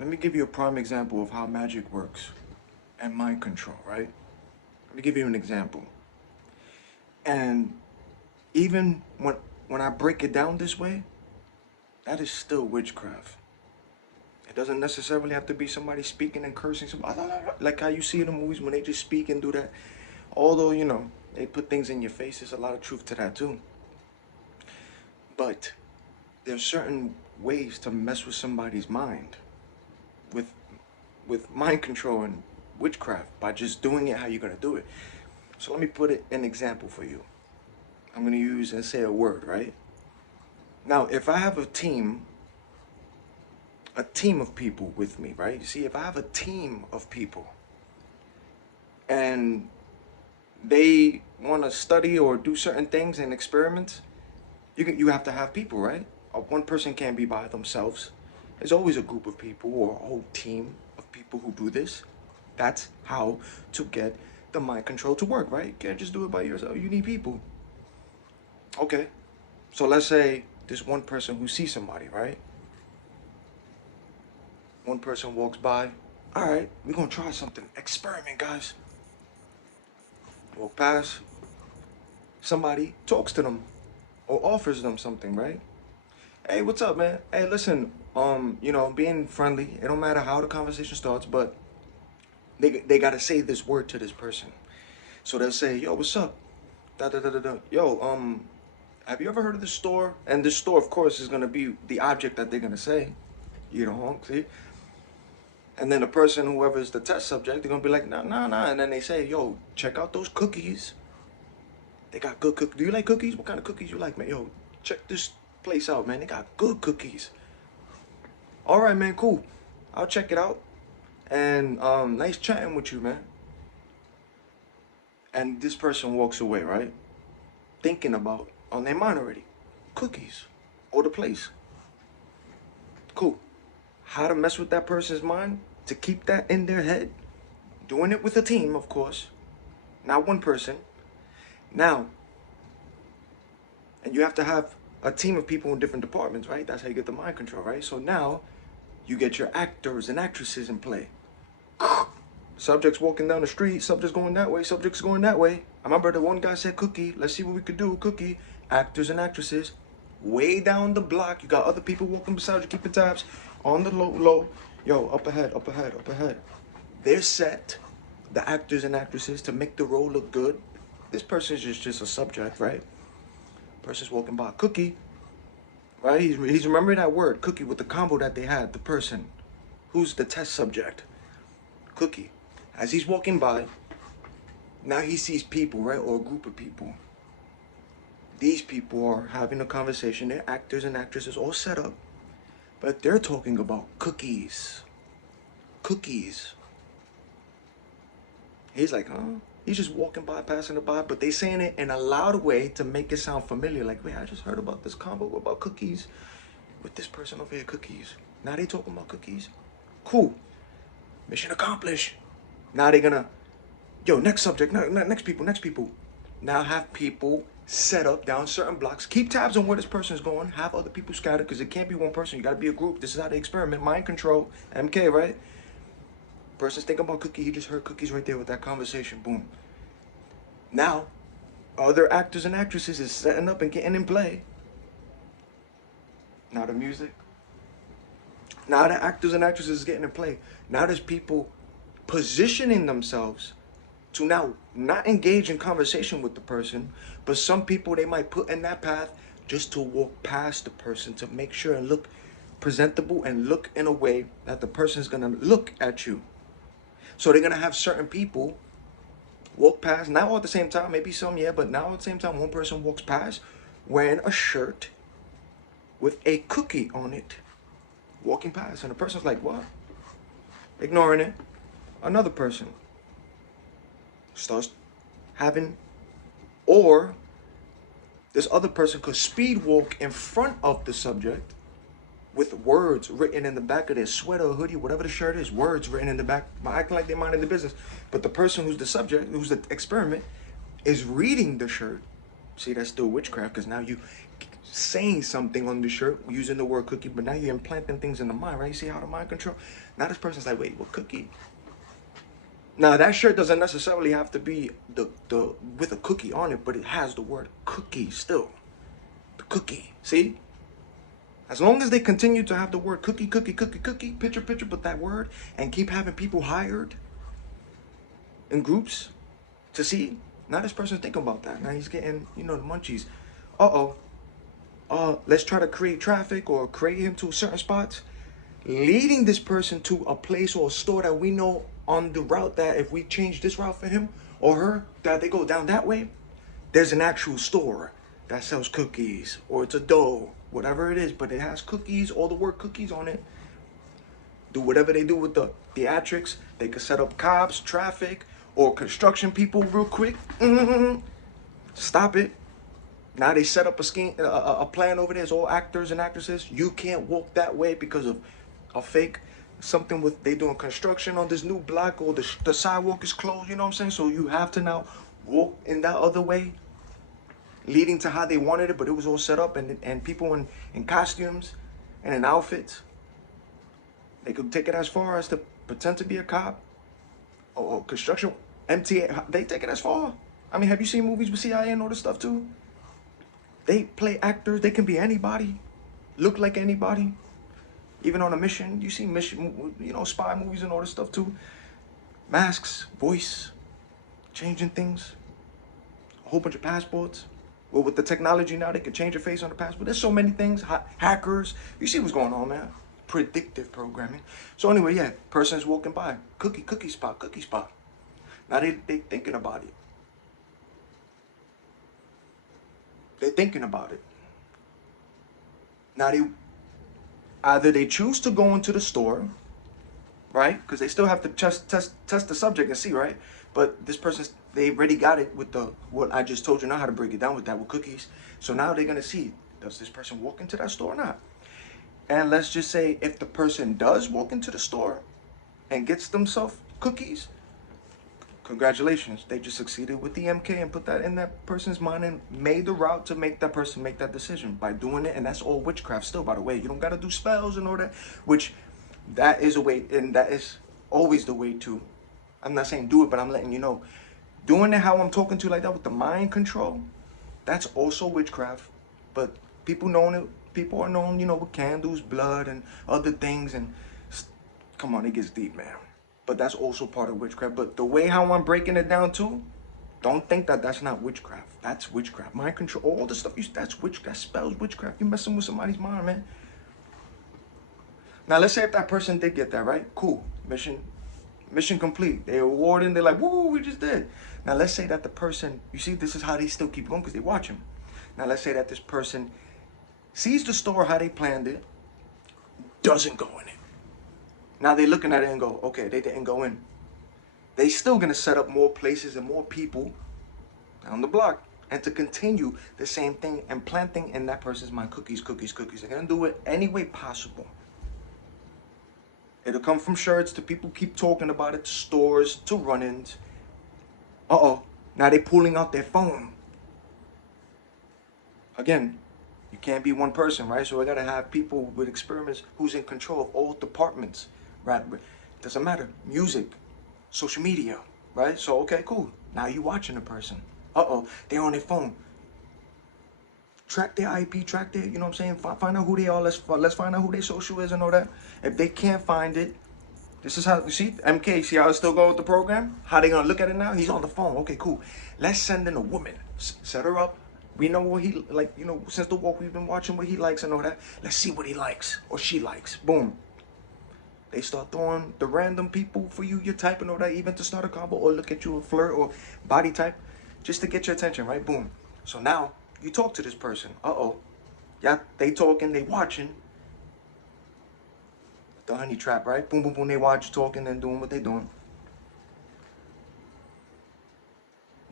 let me give you a prime example of how magic works and mind control, right? Let me give you an example. And even when I break it down this way, that is still witchcraft. It doesn't necessarily have to be somebody speaking and cursing, like how you see in the movies when they just speak and do that. Although, they put things in your face, there's a lot of truth to that too. But there's certain ways to mess with somebody's mind with mind control and witchcraft by just doing it how you're gonna do it. So let me put it an example for you. I'm gonna use and say a word, right? Now, if I have a team of people with me, right? See, if I have a team of people and they want to study or do certain things and experiments, you have to have people, right? One person can't be by themselves. There's always a group of people or a whole team of people who do this. That's how to get the mind control to work, right? You can't just do it by yourself. You need people. Okay. So let's say there's one person who sees somebody, right? One person walks by. All right, we're going to try something. Experiment, guys. Walk past. Somebody talks to them or offers them something, right? Hey, what's up, man? Hey, listen, being friendly, it don't matter how the conversation starts, but they got to say this word to this person. So they'll say, yo, what's up? Da da da da da. Yo, have you ever heard of this store? And this store, of course, is going to be the object that they're going to say. See? And then the person, whoever is the test subject, they're going to be like, nah, nah, nah. And then they say, yo, check out those cookies. They got good cookies. Do you like cookies? What kind of cookies you like, man? Yo, check this place out, man. They got good cookies. All right, man, cool. I'll check it out. And nice chatting with you, man. And this person walks away, right? Thinking about, on their mind already, cookies or the place. Cool. How to mess with that person's mind? To keep that in their head? Doing it with a team, of course. Not one person. Now, and you have to have a team of people in different departments, right? That's how you get the mind control, right? So now, you get your actors and actresses in play. Subjects walking down the street, subjects going that way, subjects going that way. I remember the one guy said cookie. Let's see what we could do, cookie. Actors and actresses. Way down the block, you got other people walking beside you, keeping tabs. On the low. Yo, up ahead, up ahead, up ahead. They're set, the actors and actresses, to make the role look good. This person's just a subject, right? Person's walking by. Cookie, right? He's remembering that word, cookie, with the combo that they had. The person who's the test subject. Cookie. As he's walking by, now he sees people, right? Or a group of people. These people are having a conversation. They're actors and actresses all set up. But they're talking about cookies. Cookies. He's like, huh? He's just walking by, passing it by, but they saying it in a loud way to make it sound familiar. Like, wait, I just heard about this combo about cookies with this person over here, cookies. Now they talking about cookies. Cool. Mission accomplished. Now they're gonna, yo, next subject, next people. Now have people set up down certain blocks. Keep tabs on where this person is going. Have other people scattered, because it can't be one person. You gotta be a group. This is how they experiment. Mind control. MK, right? Person's thinking about cookie. He just heard cookies right there with that conversation. Boom. Now, other actors and actresses is setting up and getting in play. Now the music. Now the actors and actresses is getting in play. Now there's people positioning themselves to now not engage in conversation with the person, but some people they might put in that path just to walk past the person to make sure and look presentable and look in a way that the person's gonna look at you. So they're gonna have certain people walk past, not all at the same time, maybe some, yeah, but now at the same time, one person walks past wearing a shirt with a cookie on it, walking past, and the person's like, what? Ignoring it. Another person starts having, or this other person could speed walk in front of the subject with words written in the back of their sweater or hoodie, whatever the shirt is, words written in the back, acting like they're minding the business. But the person who's the subject, who's the experiment, is reading the shirt. See, that's still witchcraft, because now you saying something on the shirt using the word cookie, but now you're implanting things in the mind, right? You see how the mind control? Now this person's like, wait, what cookie? Now that shirt doesn't necessarily have to be the with a cookie on it, but it has the word cookie still. The cookie. See? As long as they continue to have the word cookie, cookie, cookie, cookie, picture, picture, but that word, and keep having people hired in groups to see, now this person's thinking about that. Now he's getting, you know, the munchies. Let's try to create traffic or create him to certain spots, leading this person to a place or a store that we know on the route that if we change this route for him or her, that they go down that way, there's an actual store that sells cookies, or it's a dough, whatever it is, but it has cookies, all the word cookies on it. Do whatever they do with the theatrics. They could set up cops, traffic, or construction people real quick. Stop it. Now they set up a scheme, a plan over there. It's all actors and actresses. You can't walk that way because of a fake something with they doing construction on this new block, or the sidewalk is closed. You know what I'm saying? So you have to now walk in that other way, leading to how they wanted it, but it was all set up, and people in costumes and in outfits. They could take it as far as to pretend to be a cop or construction, MTA. They take it as far. I mean, have you seen movies with CIA and all this stuff too? They play actors. They can be anybody, look like anybody. Even on a mission, you see mission, you know, spy movies and all this stuff too. Masks, voice, changing things, a whole bunch of passports. Well, with the technology now, they can change your face on the passport. There's so many things. Hackers. You see what's going on, man. Predictive programming. So anyway, yeah, person's walking by. Cookie spot, cookie spot. Now they thinking about it. They're thinking about it. Now either they choose to go into the store, right? Because they still have to test the subject and see, right? But this person's, they already got it with what I just told you now, how to break it down with that, with cookies. So now they're gonna see, does this person walk into that store or not? And let's just say if the person does walk into the store and gets themselves cookies, congratulations, they just succeeded with the MK and put that in that person's mind and made the route to make that person make that decision by doing it. And that's all witchcraft still, by the way. You don't gotta do spells and all that, which that is a way, and that is always the way to, I'm not saying do it, but I'm letting you know, doing it how I'm talking to you like that with the mind control, that's also witchcraft. But people are known, you know, with candles, blood, and other things, and come on, it gets deep, man. But that's also part of witchcraft. But the way how I'm breaking it down too, don't think that that's not witchcraft. That's witchcraft. Mind control, all the stuff that's witchcraft. That spells witchcraft. You're messing with somebody's mind, man. Now let's say if that person did get that, right? Cool. Mission complete. They're awarding. They're like, woo, we just did. Now let's say that the person, you see, this is how they still keep going because they watch him. Now let's say that this person sees the store how they planned it, doesn't go in it. Now they're looking at it and go, okay, they didn't go in. They still gonna set up more places and more people down the block, and to continue the same thing and planting in that person's mind, cookies. They're gonna do it any way possible. It'll come from shirts to people keep talking about it, to stores, to run-ins. Now they're pulling out their phone. Again, you can't be one person, right? So I gotta have people with experiments who's in control of all departments, right? Doesn't matter. Music, social media, right? So, okay, cool. Now you watching a person. They're on their phone. Track their IP, track their, you know what I'm saying? Find out who they are. Let's find out who their social is and all that. If they can't find it, this is how, you see, MK, see how it's still going with the program? How they gonna look at it now? He's on the phone. Okay, cool. Let's send in a woman. Set her up. We know what he, like, you know, since the walk we've been watching what he likes and all that. Let's see what he likes or she likes. Boom. They start throwing the random people for you, you're typing all that, even to start a combo or look at you a flirt or body type, just to get your attention, right? Boom. So now you talk to this person. Yeah, they talking, they watching. The honey trap, right? Boom, boom, boom. They watch, talking, and doing what they doing.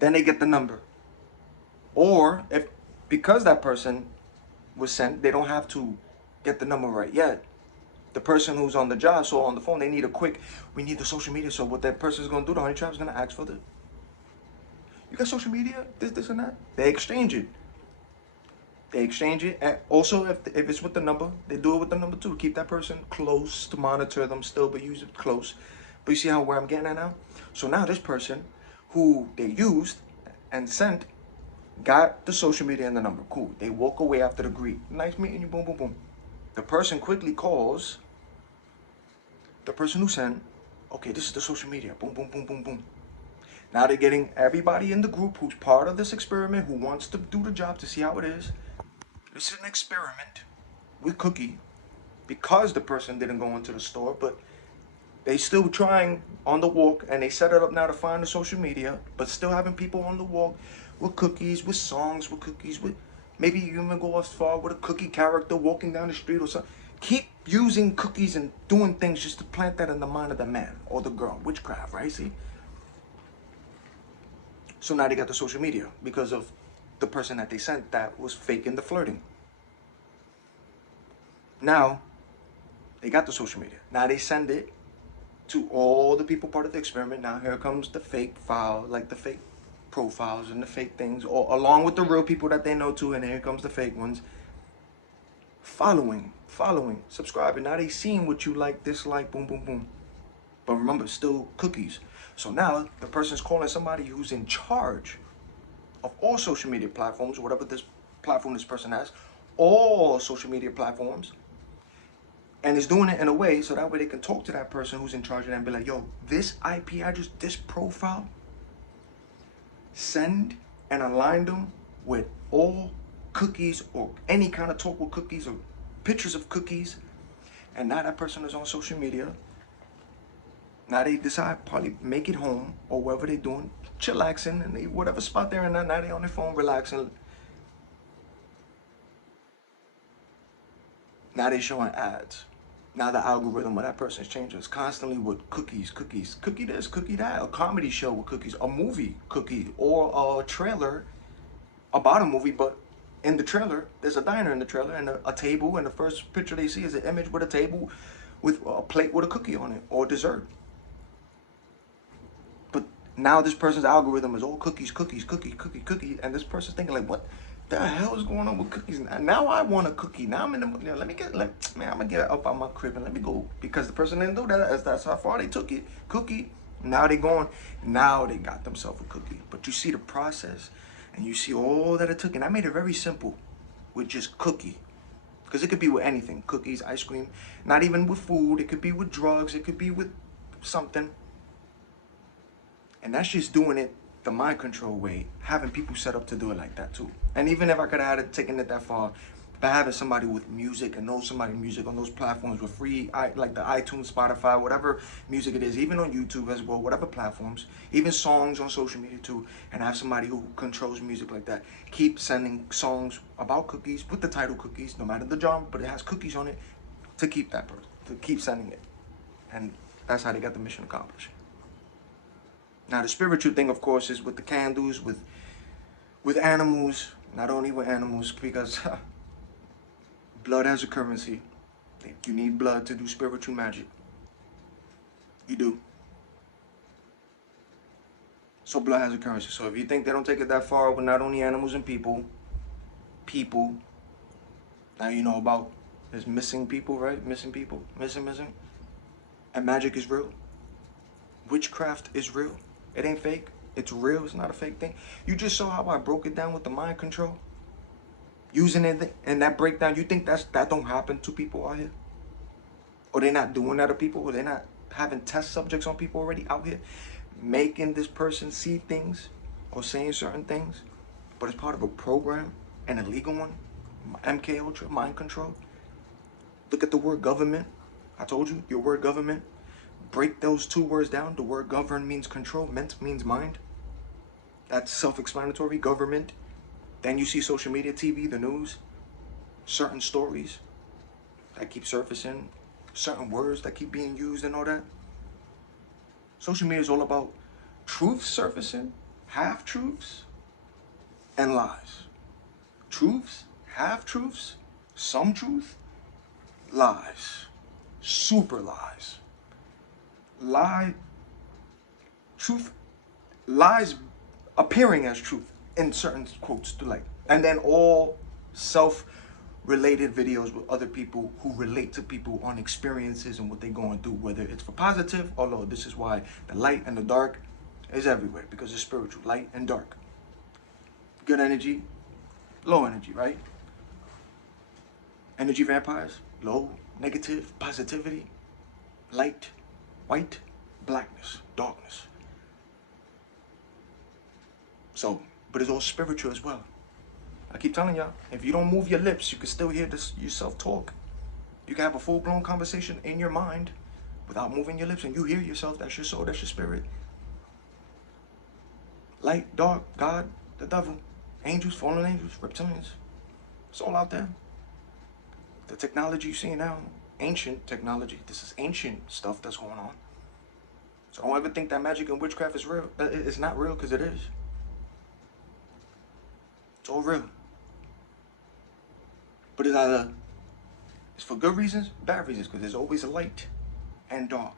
Then they get the number. Or if, because that person was sent, they don't have to get the number right yet. The person who's on the job, so on the phone, they need we need the social media. So what that person's gonna do, the honey trap's gonna ask for you got social media, this and that. They exchange it. They exchange it. And also, if it's with the number, they do it with the number too. Keep that person close to monitor them still, but use it close. But you see how where I'm getting at now? So now this person who they used and sent got the social media and the number. Cool. They walk away after the greet. Nice meeting you. Boom, boom, boom. The person quickly calls the person who sent. Okay, this is the social media. Boom, boom, boom, boom, boom. Now they're getting everybody in the group who's part of this experiment, who wants to do the job to see how it is. This is an experiment with Cookie because the person didn't go into the store, but they still trying on the walk, and they set it up now to find the social media, but still having people on the walk with cookies, with songs, with cookies, with maybe you even go as far with a cookie character walking down the street or something. Keep using cookies and doing things just to plant that in the mind of the man or the girl. Witchcraft, right? See? So now they got the social media because of the person that they sent that was faking the flirting. Now, they got the social media. Now they send it to all the people part of the experiment. Now here comes the fake file, like the fake profiles and the fake things, or along with the real people that they know too, and here comes the fake ones. Following, subscribing. Now they seeing what you like, dislike, boom, boom, boom. But remember, still cookies. So now the person's calling somebody who's in charge of all social media platforms, whatever this platform this person has, all social media platforms, and is doing it in a way so that way they can talk to that person who's in charge of that and be like, yo, this IP address, this profile, send and align them with all cookies or any kind of talk with cookies or pictures of cookies. And now that person is on social media. Now they decide probably make it home or wherever they're doing, chillaxing, and they whatever spot they're in. Now they on their phone relaxing. Now they showing ads. Now the algorithm of that person's changes constantly with cookies, cookie this, cookie that, a comedy show with cookies, a movie cookie, or a trailer about a movie, but in the trailer, there's a diner in the trailer and a table, and the first picture they see is an image with a table with a plate with a cookie on it or dessert. But now this person's algorithm is all cookies, and this person's thinking like, what the hell is going on with cookies? Now I want a cookie. Now I'm in the man, I'm gonna get up out my crib and let me go, because the person didn't do that. That's how far they took it. Cookie. Now they going. Now they got themselves a cookie. But you see the process, and you see all that it took, and I made it very simple with just cookie. Because it could be with anything, cookies, ice cream, not even with food. It could be with drugs. It could be with something. And that's just doing it the mind control way, having people set up to do it like that too. And even if I could have had it taken it that far, by having somebody with music and know somebody music on those platforms with free, like the iTunes, Spotify, whatever music it is, even on YouTube as well, whatever platforms, even songs on social media too, and have somebody who controls music like that. Keep sending songs about cookies with the title cookies, no matter the genre, but it has cookies on it, to keep that person, to keep sending it. And that's how they got the mission accomplished. Now the spiritual thing, of course, is with the candles, with animals, not only with animals, because blood has a currency. You need blood to do spiritual magic. You do. So blood has a currency. So if you think they don't take it that far with not only animals and people, now you know about there's missing people, right? Missing people, missing. And magic is real. Witchcraft is real. It ain't fake. It's real. It's not a fake thing. You just saw how I broke it down with the mind control. Using it and that breakdown. You think that don't happen to people out here? Or they're not doing that to people? Or they're not having test subjects on people already out here? Making this person see things or saying certain things. But it's part of a program, and a legal one. MK Ultra, mind control. Look at the word government. I told you, your word government. Break those two words down. The word govern means control. Ment means mind. That's self-explanatory. Government. Then you see social media, TV, the news. Certain stories that keep surfacing. Certain words that keep being used and all that. Social media is all about truth surfacing, half-truths, and lies. Truths, half-truths, some truth, lies. Super lies. Truth, lies appearing as truth in certain quotes to like, and then all self-related videos with other people who relate to people on experiences and what they're going through, whether it's for positive, although this is why the light and the dark is everywhere, because it's spiritual, light and dark. Good energy, low energy, right? Energy vampires, low, negative, positivity, light, white, blackness, darkness. So, but it's all spiritual as well. I keep telling y'all, if you don't move your lips, you can still hear this yourself talk. You can have a full-blown conversation in your mind without moving your lips, and you hear yourself. That's your soul, that's your spirit. Light, dark, God, the devil, angels, fallen angels, reptilians. It's all out there. The technology you see now, ancient technology. This is ancient stuff that's going on. So don't ever think that magic and witchcraft is real. It's not real, because it is. It's all real. But it's for good reasons, bad reasons, because there's always a light and dark.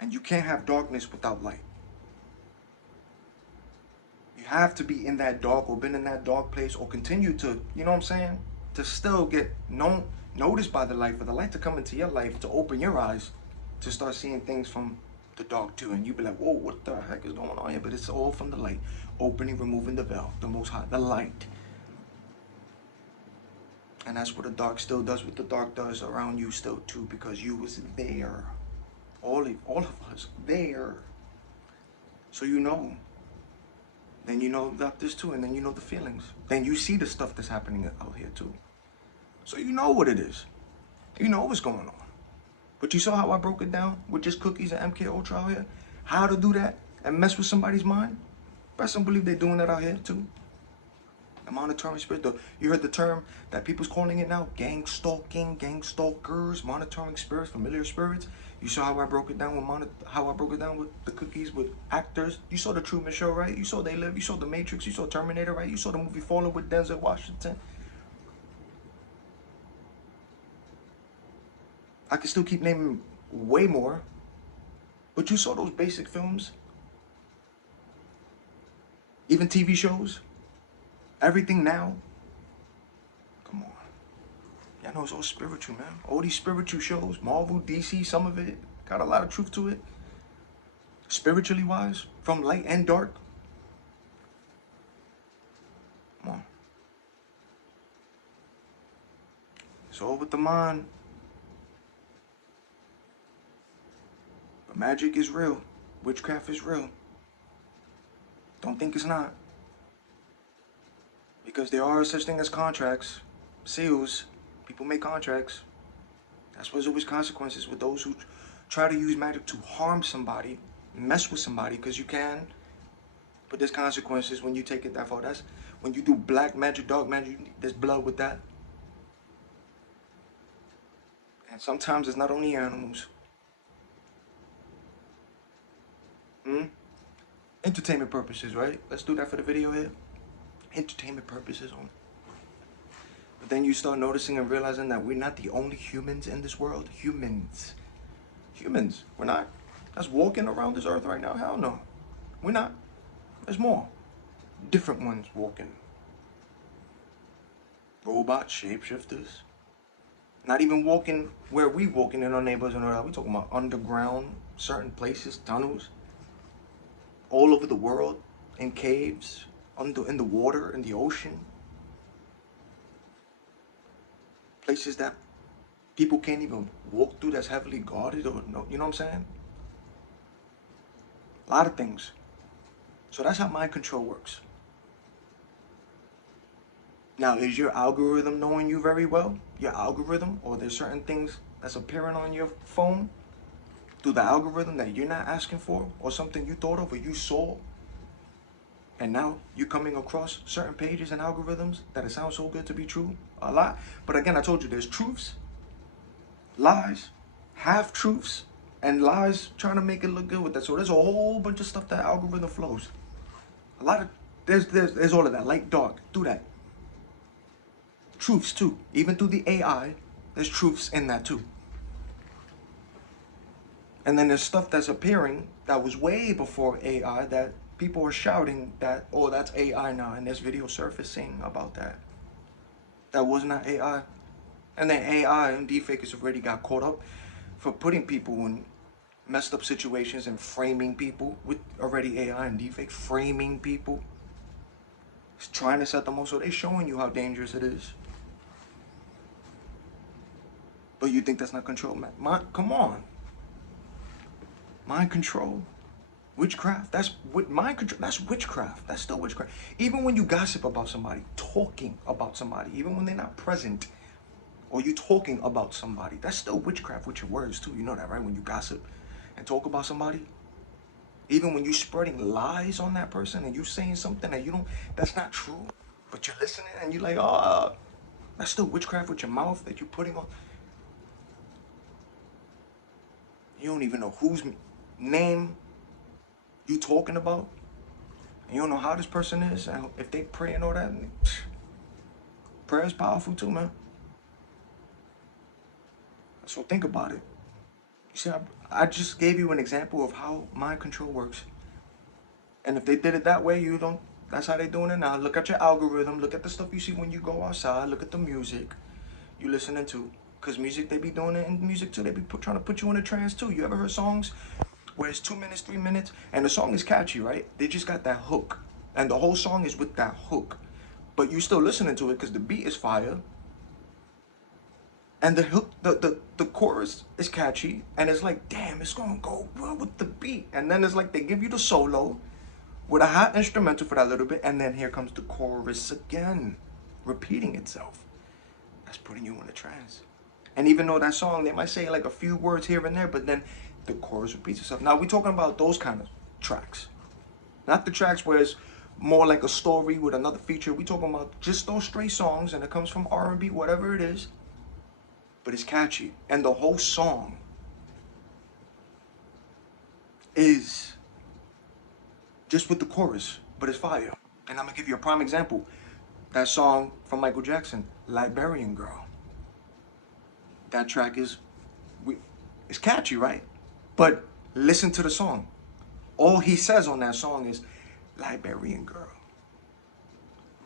And you can't have darkness without light. You have to be in that dark, or been in that dark place, or continue to, you know what I'm saying? To still get noticed by the light, for the light to come into your life, to open your eyes, to start seeing things from the dark too. And you be like, whoa, what the heck is going on here? But it's all from the light, opening, removing the veil, the Most High, the light. And that's what the dark still does, what the dark does around you still too, because you was there. All of us there. So you know. Then you know about this too, and then you know the feelings. Then you see the stuff that's happening out here too. So you know what it is. You know what's going on. But you saw how I broke it down with just cookies and MK Ultra out here? How to do that and mess with somebody's mind? Best don't believe they're doing that out here too. The monitoring spirit. You heard the term that people's calling it now? Gang stalking, gang stalkers, monitoring spirits, familiar spirits. You saw how I broke it down with the cookies with actors. You saw the Truman Show, right? You saw They Live. You saw The Matrix. You saw Terminator, right? You saw the movie Fallen with Denzel Washington. I can still keep naming way more. But you saw those basic films. Even TV shows. Everything now. Come on. Y'all know it's all spiritual, man. All these spiritual shows, Marvel, DC, some of it got a lot of truth to it. Spiritually wise, from light and dark. Come on. It's all with the mind. But magic is real. Witchcraft is real. Don't think it's not. Because there are such thing as contracts, seals. People make contracts. That's why there's always consequences with those who try to use magic to harm somebody, mess with somebody, because you can. But there's consequences when you take it that far. That's when you do black magic, dark magic, there's blood with that. And sometimes it's not only animals. Entertainment purposes, right? Let's do that for the video here. Entertainment purposes only. But then you start noticing and realizing that we're not the only humans in this world. Humans. We're not. That's walking around this earth right now. Hell no. We're not. There's more. Different ones walking. Robots, shapeshifters. Not even walking where we walking in our neighborhoods and all that. We're talking about underground, certain places, tunnels. All over the world. In caves. In the water, in the ocean. Places that people can't even walk through, that's heavily guarded, or no, you know what I'm saying? A lot of things. So that's how mind control works. Now, is your algorithm knowing you very well? Your algorithm, or there's certain things that's appearing on your phone through the algorithm that you're not asking for, or something you thought of or you saw? And now you're coming across certain pages and algorithms that it sounds so good to be true. A lot. But again, I told you there's truths, lies, half-truths, and lies trying to make it look good with that. So there's a whole bunch of stuff that algorithm flows. A lot of, there's all of that. Light, dark, do that. Truths too. Even through the AI, there's truths in that too. And then there's stuff that's appearing that was way before AI that people are shouting that, oh, that's AI now, and there's video surfacing about that. that was not AI. And then AI and deepfakers already got caught up for putting people in messed up situations and framing people with already AI and deepfake, framing people. It's trying to set them up, so they're showing you how dangerous it is. But you think that's not control, man? Come on. Mind control. Witchcraft. That's what mind control. That's witchcraft. That's still witchcraft. Even when you gossip about somebody, talking about somebody, even when they're not present, or you talking about somebody, that's still witchcraft with your words too. You know that, right? When you gossip and talk about somebody, even when you spreading lies on that person and you saying something that you don't, that's not true, but you're listening and you're like, oh, that's still witchcraft with your mouth that you're putting on. You don't even know whose name you talking about. And you don't know how this person is, and if they pray and all that. Prayer is powerful too, man. So think about it. You see, I just gave you an example of how mind control works. And if they did it that way, you don't. That's how they're doing it now. Look at your algorithm. Look at the stuff you see when you go outside. Look at the music you listening to. Because music, they be doing it in music too. They be trying to put you in a trance too. You ever heard songs where it's 2 minutes, 3 minutes, and the song is catchy, right? They just got that hook. And the whole song is with that hook. But you still listening to it because the beat is fire. And the hook, the chorus is catchy, and it's like, damn, it's gonna go well with the beat. And then it's like they give you the solo with a hot instrumental for that little bit, and then here comes the chorus again, repeating itself. That's putting you in a trance. And even though that song, they might say like a few words here and there, but then the chorus repeats itself. Now we're talking about those kind of tracks, not the tracks where it's more like a story with another feature. We talking about just those straight songs, and it comes from R&B, whatever it is. But it's catchy, and the whole song is just with the chorus, but it's fire. And I'm gonna give you a prime example. That song from Michael Jackson, Liberian Girl. That track is, it's catchy, right? But listen to the song. All he says on that song is Liberian Girl.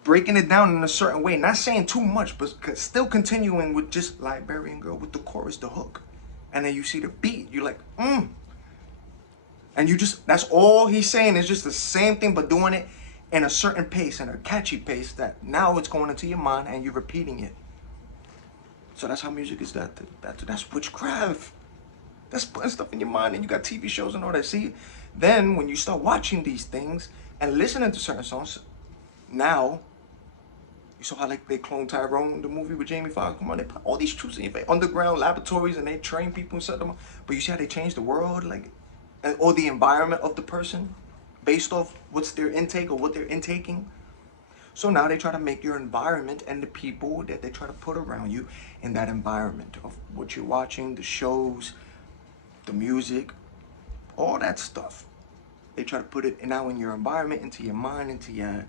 Breaking it down in a certain way, not saying too much, but still continuing with just Liberian Girl with the chorus, the hook. And then you see the beat, you're like, And you just, that's all he's saying is just the same thing, but doing it in a certain pace, in a catchy pace that now it's going into your mind and you're repeating it. So that's how music is that's witchcraft. That's putting stuff in your mind, and you got TV shows and all that. See, then when you start watching these things and listening to certain songs, now, you saw how like they cloned Tyrone, the movie with Jamie Foxx. Come on, they put all these truths in your face, underground laboratories, and they train people and set them up. But you see how they changed the world, like, or the environment of the person, based off what's their intake or what they're intaking. So now they try to make your environment and the people that they try to put around you in that environment of what you're watching, the shows, the music, all that stuff. They try to put it now in your environment, into your mind, into your.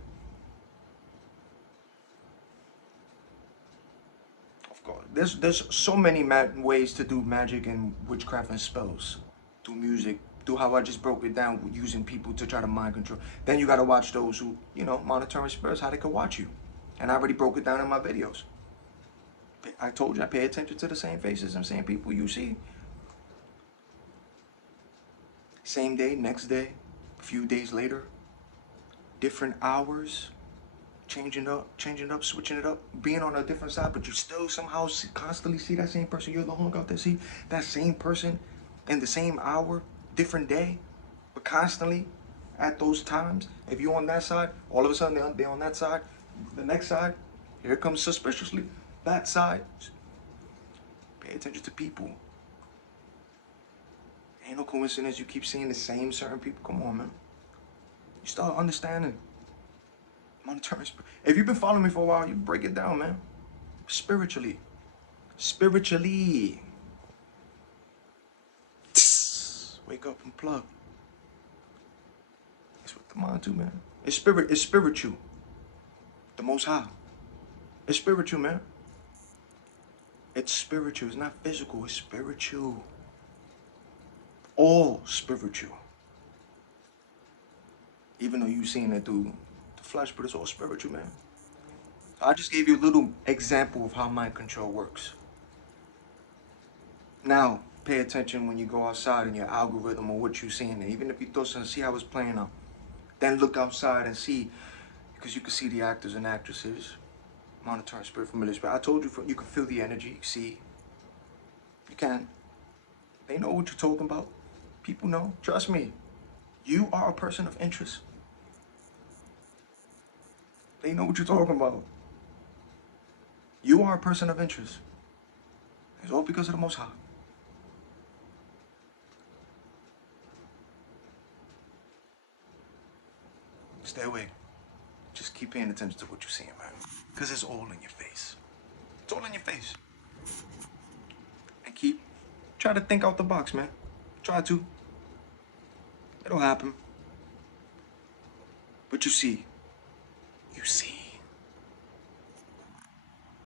There's so many ways to do magic and witchcraft and spells through music, through how I just broke it down with using people to try to mind control. Then you gotta watch those who, monitoring spirits, how they could watch you. And I already broke it down in my videos. I told you I pay attention to the same faces and same people you see. Same day, next day, a few days later, different hours. Changing up, switching it up, being on a different side, but you still somehow constantly see that same person. You're the honk out there, see that same person in the same hour, different day, but constantly at those times. If you're on that side, all of a sudden they're on that side. The next side, here comes suspiciously that side. Pay attention to people. Ain't no coincidence you keep seeing the same certain people. Come on, man. You start understanding. If you've been following me for a while, you break it down, man. Spiritually. Wake up and plug. It's with the mind too, man. It's spiritual. The Most High. It's spiritual, man. It's spiritual. It's not physical. It's spiritual. All spiritual. Even though you've seen it through the flesh, but it's all spiritual, man. I just gave you a little example of how mind control works. Now, pay attention when you go outside in your algorithm or what you're seeing. Even if you throw something, see how it's playing out. Then look outside and see, because you can see the actors and actresses, monitoring spirit, familiar spirit. I told you, you can feel the energy. See, you can. They know what you're talking about. People know. Trust me. You are a person of interest. They know what you're talking about. You are a person of interest. It's all because of the Most High. Stay away. Just keep paying attention to what you're seeing, man. Because it's all in your face. It's all in your face. And try to think out the box, man. Try to. It'll happen. But you see.